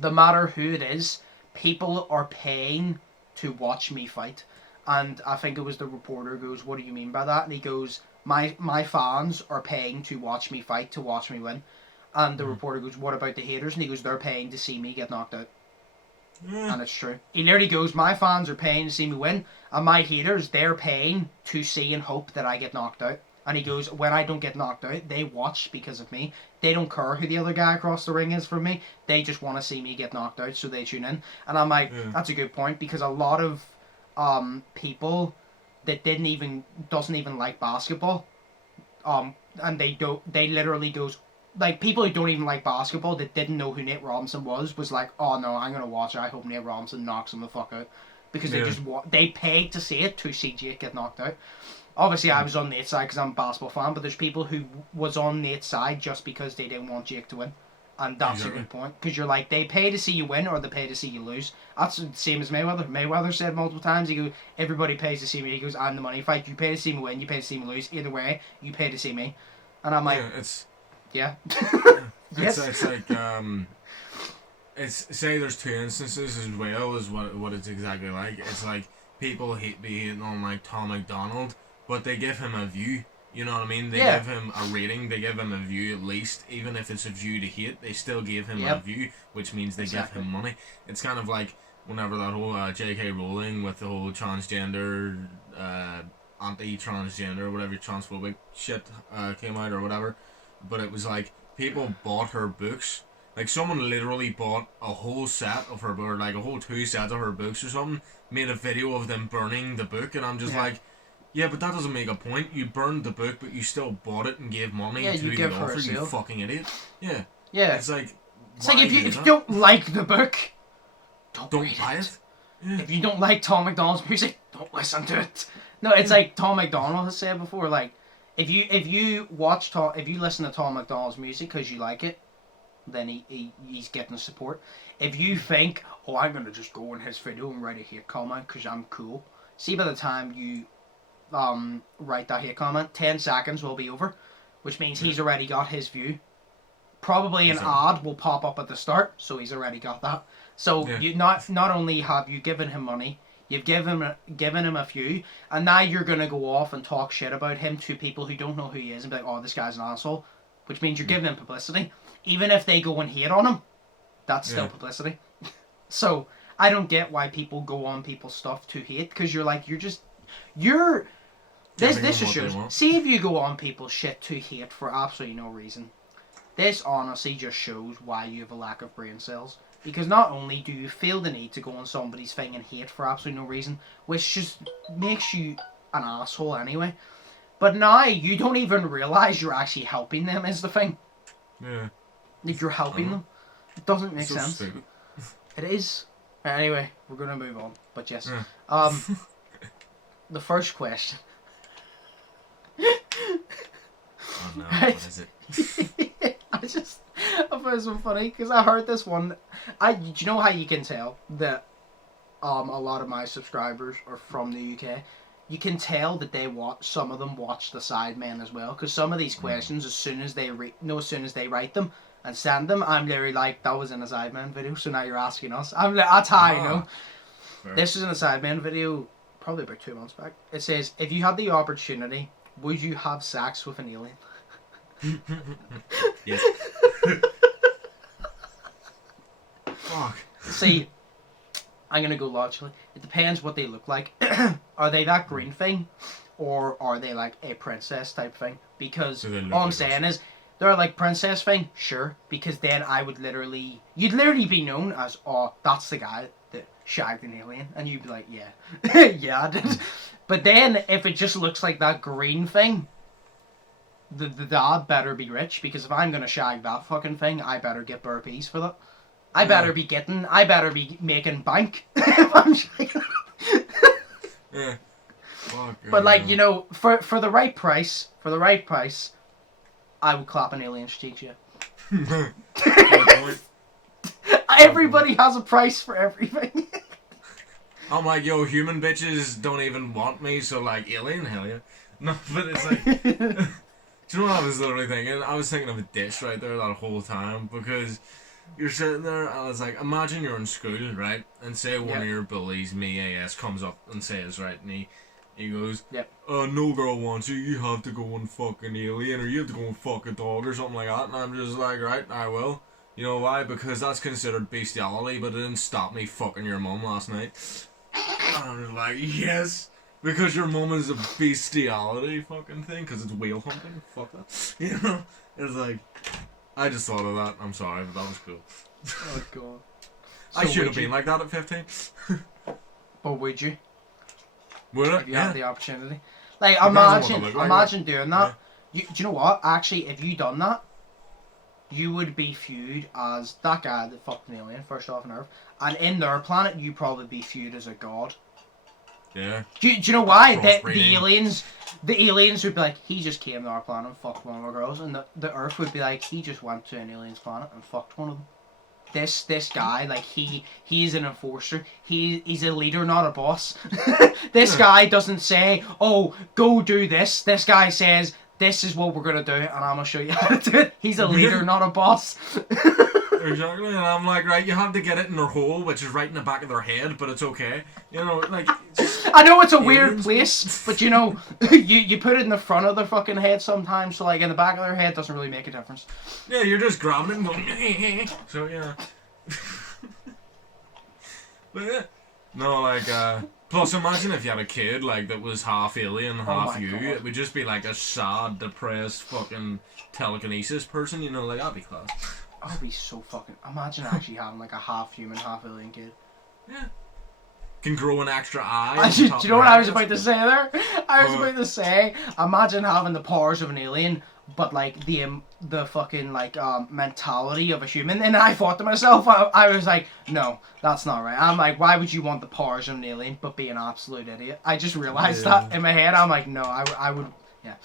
no matter who it is, people are paying to watch me fight. And I think it was the reporter goes, what do you mean by that? And he goes, my fans are paying to watch me fight, to watch me win. And the reporter goes, what about the haters? And he goes, they're paying to see me get knocked out. And it's true. He literally goes, my fans are paying to see me win, and my haters, they're paying to see and hope that I get knocked out. And he goes, when I don't get knocked out, they watch because of me. They don't care who the other guy across the ring is from me. They just want to see me get knocked out, so they tune in. And I'm like, that's a good point, because a lot of people that doesn't even like basketball, and they literally goes, like, people who don't even like basketball that didn't know who Nate Robinson was like, oh no, I'm gonna watch it. I hope Nate Robinson knocks him the fuck out, because they paid to see it, to see Jake get knocked out. Obviously, I was on Nate's side because I'm a basketball fan, but there's people who was on Nate's side just because they didn't want Jake to win, and that's a good point, because you're like, they pay to see you win or they pay to see you lose. That's the same as Mayweather. Mayweather said multiple times, he goes, everybody pays to see me. He goes, I'm the money fight. You pay to see me win, you pay to see me lose. Either way, you pay to see me. And I'm like, it's like it's, say there's two instances as well as what it's exactly like. It's like people hating on like Tom McDonald, but they give him a view. You know what I mean? They give him a rating. They give him a view at least, even if it's a view to hate. They still give him a view, which means they give him money. It's kind of like whenever that whole J.K. Rowling with the whole transgender, anti-transgender, whatever transphobic shit came out or whatever. But it was like, people bought her books. Like, someone literally bought a whole set of her, or like a whole 2 sets of her books or something, made a video of them burning the book, and I'm just like, yeah, but that doesn't make a point. You burned the book, but you still bought it and gave money to the author, you fucking idiot. Yeah. It's like, if you don't like the book, don't buy it. Yeah. If you don't like Tom McDonald's music, don't listen to it. No, it's like Tom McDonald has said before, like, if you listen to Tom McDonald's music because you like it, then he's getting support. If you think, oh, I'm going to just go in his video and write a hate comment because I'm cool. See, by the time you write that hate comment, 10 seconds will be over, which means he's already got his view. Probably an ad will pop up at the start, so he's already got that. So you not only have you given him money, you've given him a view, and now you're going to go off and talk shit about him to people who don't know who he is and be like, oh, this guy's an asshole, which means you're giving him publicity. Even if they go and hate on him, that's still publicity. So I don't get why people go on people's stuff to hate, because you're like, this just shows. See, if you go on people's shit to hate for absolutely no reason, this honestly just shows why you have a lack of brain cells. Because not only do you feel the need to go on somebody's thing and hate for absolutely no reason, which just makes you an asshole anyway, but now you don't even realise you're actually helping them is the thing. Yeah. Like, you're helping them. It doesn't make so sense. Stupid. It is. Anyway, we're going to move on. But yes. Yeah. The first question. Oh no, what is it? I thought this one funny because I heard this one. Do you know how you can tell that a lot of my subscribers are from the UK? You can tell that some of them watch the Sidemen as well, because some of these questions, as soon as they write them and send them, I'm literally like, that was in a Sidemen video, so now you're asking us. I'm like, that's how I know. Fair. This was in a Sidemen video probably about 2 months back. It says, if you had the opportunity, would you have sex with an alien? Yes. Fuck. See, I'm gonna go logically. It depends what they look like. Are they that green thing, or are they like a princess type thing? Because all I'm saying is, they're like princess thing, sure. Because then you'd literally be known as, oh, that's the guy that shagged an alien, and you'd be like, yeah, yeah, I did. But then if it just looks like that green thing, the dad better be rich, because if I'm gonna shag that fucking thing, I better get burpees for that. I better be making bank if I'm shagging it. Yeah. Fuck. But like, you know, for the right price, I would clap an alien's cheeks, yeah. Everybody has a price for everything. I'm like, yo, human bitches don't even want me, so like, alien, hell yeah. No, but it's like, do you know what I was literally thinking? I was thinking of a dish right there that whole time, because you're sitting there, and I was like, imagine you're in school, right? And say one of your bullies, me AS, comes up and says, right, and he goes, no girl wants you, you have to go and fuck an alien, or you have to go and fuck a dog, or something like that. And I'm just like, right, I will. You know why? Because that's considered bestiality, but it didn't stop me fucking your mum last night. And I'm just like, yes, because your mum is a bestiality fucking thing, because it's whale hunting, fuck that. You know? It's like, I just thought of that, I'm sorry, but that was cool. Oh god. I should have been like that at 15. But would you? Would I? If you had the opportunity. Like, imagine doing that. Yeah. Do you know what? Actually, if you done that, you would be viewed as that guy that fucked an alien, first off on Earth. And in their planet, you'd probably be viewed as a god. Yeah. Do you know why? The aliens would be like, he just came to our planet and fucked one of our girls. And the Earth would be like, he just went to an alien's planet and fucked one of them. This guy, like, he's an enforcer. He's a leader, not a boss. This guy doesn't say, oh, go do this. This guy says, this is what we're going to do, and I'm going to show you how to do it. He's a leader, not a boss. Exactly, and I'm like, right, you have to get it in their hole, which is right in the back of their head, but it's okay. You know, like... I know it's a weird place, but you know, you put it in the front of their fucking head sometimes, so like in the back of their head doesn't really make a difference. Yeah, you're just grabbing it and going, so yeah. But yeah. No, like, plus imagine if you had a kid, like, that was half alien, half you. God. It would just be like a sad, depressed, fucking telekinesis person, you know, like, that'd be class. I'd be so fucking... Imagine actually having like a half human, half alien kid. Yeah. Can grow an extra eye. Do you know what I was about to say there? I was about to say, imagine having the powers of an alien, but like the fucking like mentality of a human. And I thought to myself, I was like, no, that's not right. I'm like, why would you want the powers of an alien but be an absolute idiot? I just realized that in my head. I'm like, no, I would, yeah.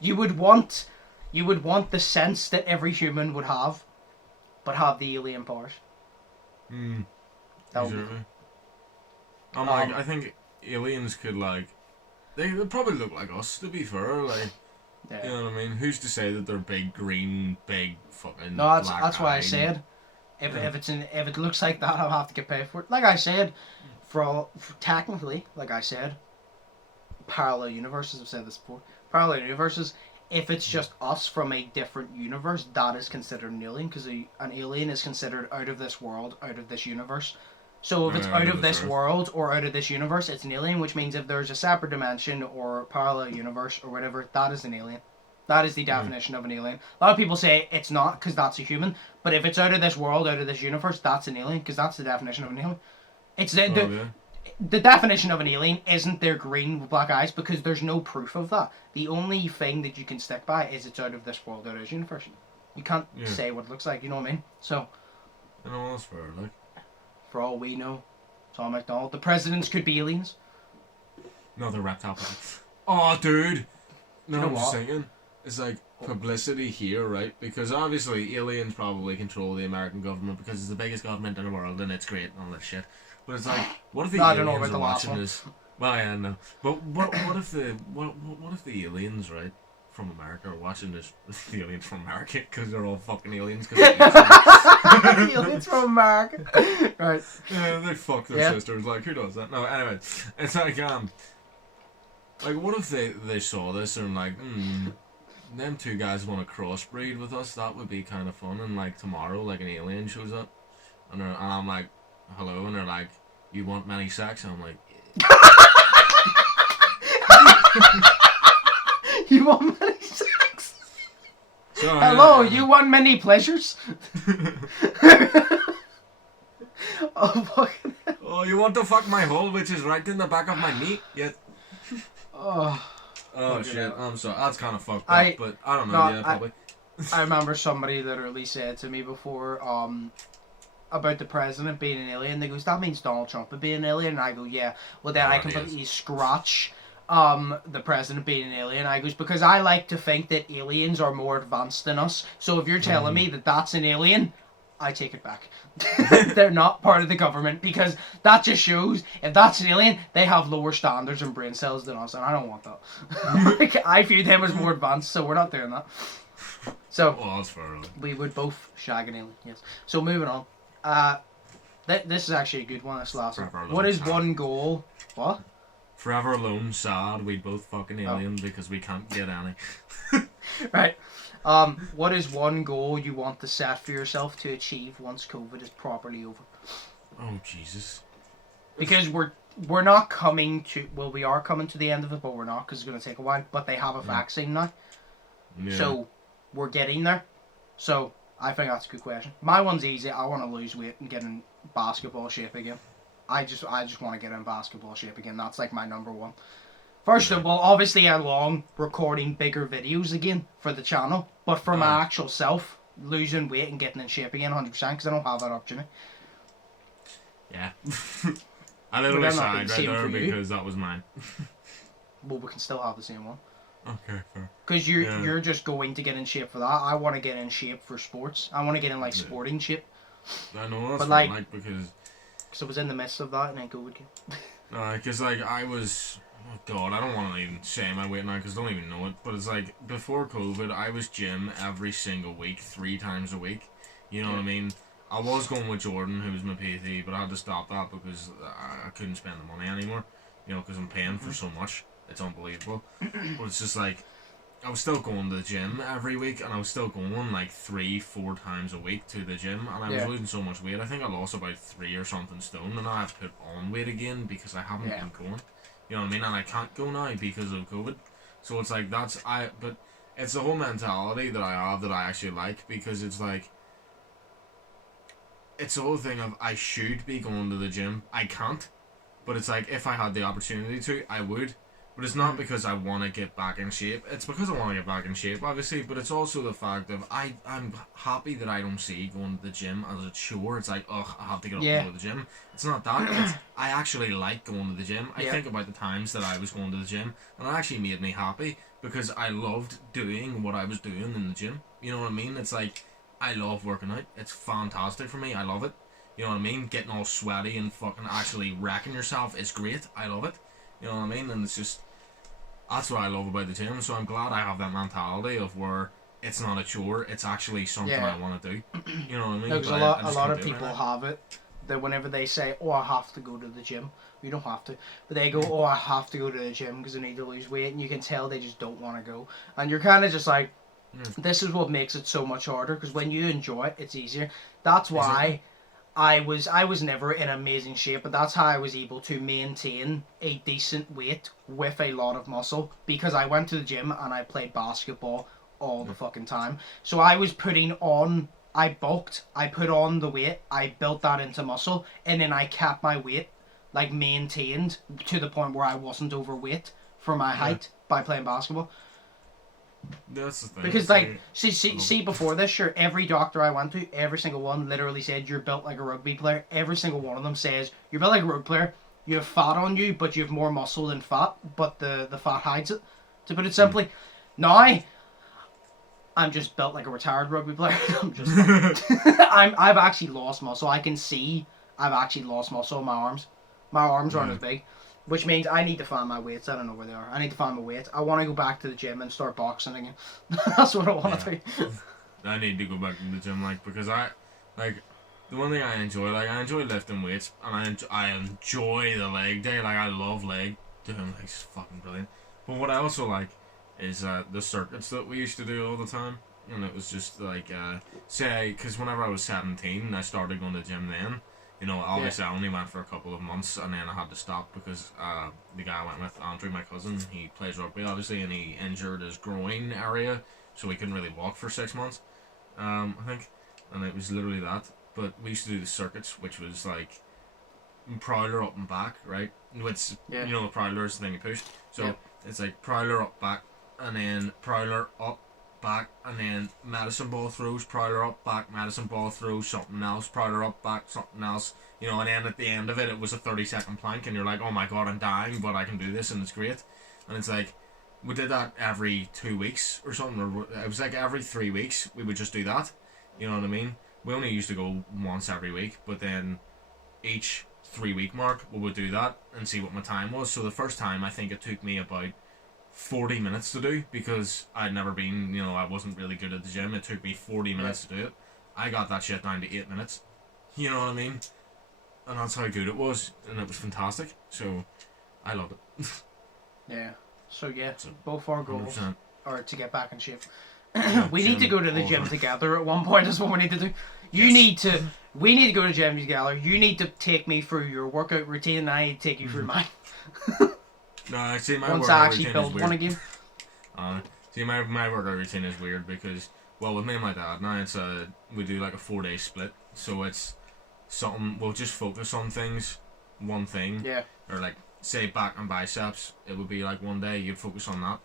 You would want You would want the sense that every human would have, but have the alien powers. That would be Exactly. I think aliens could, like, they would probably look like us, to be fair, like, yeah. you know what I mean? Who's to say that they're big, green, big, fucking No, that's why I black-eyed? said, if it looks like that, I'll have to get paid for it. Like I said, for technically, like I said, parallel universes. I've said this before. Parallel universes. If it's just us from a different universe, that is considered an alien, because an alien is considered out of this world, out of this universe. So if it's out of this world or out of this universe, it's an alien, which means if there's a separate dimension or parallel universe or whatever, that is an alien. That is the definition of an alien. A lot of people say it's not because that's a human, but if it's out of this world, out of this universe, that's an alien because that's the definition of an alien. It's the definition of an alien isn't their green with black eyes, because there's no proof of that. The only thing that you can stick by is it's out of this world, out of this universe. You can't say what it looks like, you know what I mean? So, I know that's fair, like. for all we know, Tom McDonald, the presidents could be aliens. No, they're reptile. Oh, dude. No, You know I'm just what? thinking. It's like publicity here, right? Because obviously aliens probably control the American government because it's the biggest government in the world and it's great and all that shit. But it's like, what if the I don't know aliens about are the last watching one. this? Well, yeah, no. But what if the aliens, right, from America are watching this? The aliens from America, because they're all fucking aliens. Aliens from America. Right. Yeah, they fuck their sisters. Like, who does that? No, anyway, it's like what if they saw this and like, them two guys want to crossbreed with us? That would be kind of fun. And like tomorrow, like an alien shows up, and I'm like, hello, and they're like, you want many sex? And I'm like, You want many sex? so, Hello, you want many pleasures? Oh, fucking hell. Oh, you want to fuck my hole, which is right in the back of my knee? Yeah. Oh, Oh shit, I'm sorry. That's kind of fucked I- up, but I don't know. no, Yeah, probably. I remember somebody literally said to me before, about the president being an alien. They goes, that means Donald Trump would be an alien. And I go, yeah. Well, then I Alright, completely scratch the president being an alien. I goes, because I like to think that aliens are more advanced than us. So if you're telling me that that's an alien, I take it back. They're not part of the government, because that just shows if that's an alien, they have lower standards and brain cells than us, and I don't want that. Like, I view them as more advanced, so we're not doing that. So Well, that's fair. Really. we would both shag an alien. Yes. So moving on. This is actually a good one. This last one. Forever What is alone. one goal? What? Forever alone, sad. We both fucking alien because we can't get any. Right. What is one goal you want to set for yourself to achieve once COVID is properly over? Oh Jesus. Because we're not coming to, well, we are coming to the end of it, but we're not, because it's going to take a while. But they have a vaccine now, Yeah. so we're getting there. So I think that's a good question. My one's easy. I want to lose weight and get in basketball shape again. I just want to get in basketball shape again. That's like my number one. First of all, obviously along recording bigger videos again for the channel, but for my actual self, losing weight and getting in shape again 100%, because I don't have that opportunity. Yeah. I literally But I'm not sighed being right same there for you. because that was mine. Well, we can still have the same one. Okay, fair. Because you're just going to get in shape for that. I want to get in shape for sports. I want to get in like sporting shape. I know that's But, fine, like- like because Because I was in the midst of that and then COVID came. because like I was, oh god, I don't want to even say my weight now because I don't even know it. But it's like before COVID, I was gym every single week, 3 times a week. You know what I mean? I was going with Jordan, who was my PT, but I had to stop that because I couldn't spend the money anymore. You know, because I'm paying for so much. It's unbelievable. But it's just like, I was still going to the gym every week, and I was still going like 3-4 times a week to the gym, and I was losing so much weight. I think I lost about 3 or something stone, and now I have to put on weight again because I haven't been going. You know what I mean? And I can't go now because of COVID. So it's like, but it's the whole mentality that I have that I actually like, because it's like, it's the whole thing of I should be going to the gym. I can't. But it's like, if I had the opportunity to, I would. But it's not because I want to get back in shape. It's because I want to get back in shape, obviously. But it's also the fact of I'm happy that I don't see going to the gym as a chore. It's like, ugh, I have to get up and go to the gym. It's not that. It's, I actually like going to the gym. I think about the times that I was going to the gym, and it actually made me happy because I loved doing what I was doing in the gym. You know what I mean? It's like, I love working out. It's fantastic for me. I love it. You know what I mean? Getting all sweaty and fucking actually wrecking yourself is great. I love it. You know what I mean? And it's just, that's what I love about the gym. So I'm glad I have that mentality of where it's not a chore. It's actually something I want to do. You know what I mean? Because a lot of people have it. That whenever they say, "Oh, I have to go to the gym," you don't have to, but they go, "Oh, I have to go to the gym because I need to lose weight," and you can tell they just don't want to go, and you're kind of just like, this is what makes it so much harder, because when you enjoy it, it's easier. That's why I was never in amazing shape, but that's how I was able to maintain a decent weight with a lot of muscle, because I went to the gym and I played basketball all the fucking time. So I was putting on, I bulked, I put on the weight, I built that into muscle, and then I kept my weight like maintained to the point where I wasn't overweight for my height by playing basketball. That's the thing. Because like, see before this, sure, every doctor I went to, every single one literally said, "You're built like a rugby player." Every single one of them says, "You're built like a rugby player. You have fat on you, but you have more muscle than fat, but the fat hides it." To put it simply, now I'm just built like a retired rugby player. I'm just I've actually lost muscle. I can see I've actually lost muscle in my arms. My arms aren't as big, which means I need to find my weights. I don't know where they are. I need to find my weights. I want to go back to the gym and start boxing again. That's what I want to do. I need to go back to the gym, like, because the one thing I enjoy lifting weights, and I enjoy the leg day. Like, I love leg doing legs, it's fucking brilliant. But what I also like is the circuits that we used to do all the time, and it was just like, say, because whenever I was 17, I started going to the gym then. You know, obviously I only went for a couple of months, and then I had to stop because the guy I went with, Andrew, my cousin, he plays rugby obviously, and he injured his groin area, so he couldn't really walk for 6 months, I think, and it was literally that. But we used to do the circuits, which was like prowler up and back, right? Which, you know, the prowler is the thing you push, so it's like prowler up, back, and then prowler up, back, and then medicine ball throws, prowler up, back, medicine ball throws, something else, prowler up, back, something else, you know, and then at the end of it, it was a 30-second plank, and you're like, oh my god, I'm dying, but I can do this, and it's great. And it's like, we did that every 2 weeks or something, or it was like every 3 weeks, we would just do that, you know what I mean? We only used to go once every week, but then each 3 week mark, we would do that, and see what my time was. So the first time, I think it took me about 40 minutes to do, because I'd never been, you know, I wasn't really good at the gym. It took me 40 minutes to do it. I got that shit down to 8 minutes. You know what I mean? And that's how good it was, and it was fantastic. So, I loved it. Yeah. So both our goals 100%. are to get back in shape. Yeah, we need to go to the gym together at one point. That's what we need to do. We need to go to the gym together. You need to take me through your workout routine, and I need to take you through mine. No, see, my Once workout I actually routine build is weird. one again. See, my workout routine is weird because, well, with me and my dad now, it's we do like a 4-day split. So it's something, we'll just focus on things, one thing. Yeah. Or like, say back and biceps, it would be like one day you'd focus on that,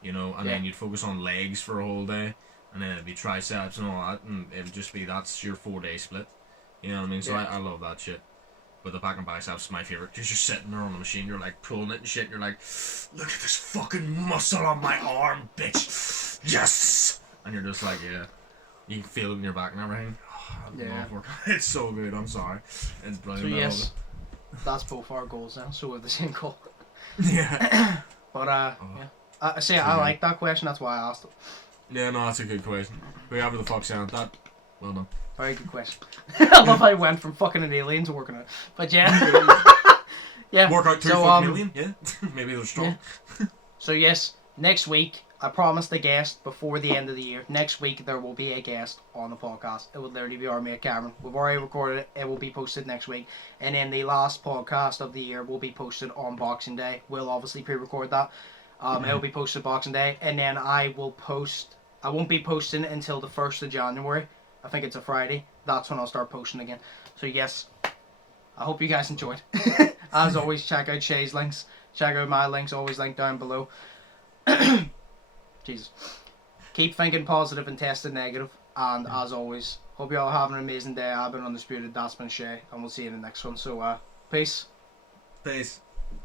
you know, and then you'd focus on legs for a whole day, and then it'd be triceps and all that, and it'd just be, that's your 4-day split. You know what I mean? So I love that shit. But the back and biceps is my favourite, because you're sitting there on the machine, you're like pulling it and shit, and you're like, look at this fucking muscle on my arm, bitch! Yes! And you're just like, yeah. You can feel it in your back and everything. Oh, I love working. It's so good, I'm sorry. It's brilliant. So yes, that's both our goals now, so we have the same goal. Yeah. But I like that question, that's why I asked it. Yeah, no, that's a good question. Whoever the fuck sent that, well done. Very good question. I love how I went from fucking an alien to working it. But yeah. Yeah. Work out 2 fucking million, yeah. Maybe they're strong. Yeah. So yes, next week, I promised a guest before the end of the year. Next week there will be a guest on the podcast. It will literally be our mate Cameron. We've already recorded it. It will be posted next week. And then the last podcast of the year will be posted on Boxing Day. We'll obviously pre-record that. It will be posted Boxing Day. And then I won't be posting until the 1st of January. I think it's a Friday. That's when I'll start posting again. So yes, I hope you guys enjoyed. As always, check out Shay's links. Check out my links, always linked down below. Jesus. Keep thinking positive and testing negative. And as always, hope you all have an amazing day. I've been Undisputed, that's been Shay. And we'll see you in the next one. So, peace. Peace.